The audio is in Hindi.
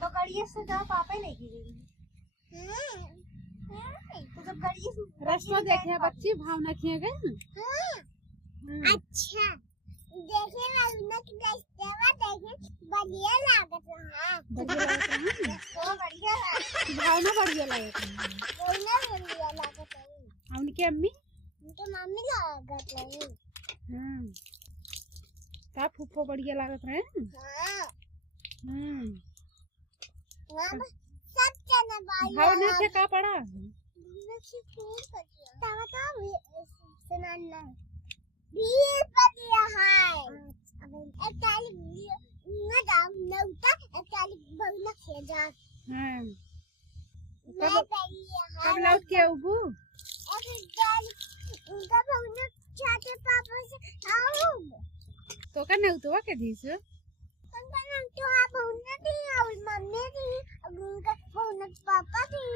तो गड़िया से जा पापा लेके गई। तो जब गड़िया से रास्ता देखे बच्ची भावना किए गए अच्छा देखे लगना कि रास्ते में देखे बढ़िया लागत रहा तो बढ़िया है। भावना बढ़िया लगे बढ़िया बढ़िया लागत रही उनके अम्मी उनके मम्मी लागत रही का फूफो बढ़िया लागत रहे हाँ भावना सब चने भाई से का पड़ा सुनाना 20 बजे है एक तारीख न जाम नौता एक तारीख बहुना खेजा मैं पहले कब लौट के उबू एक तारीख उनका बहुना चाहते पापा से आओ तो का नौतवा के दिस उनका नाम तो आप बहुना थी और मम्मी थी और उनका बहुना पापा थी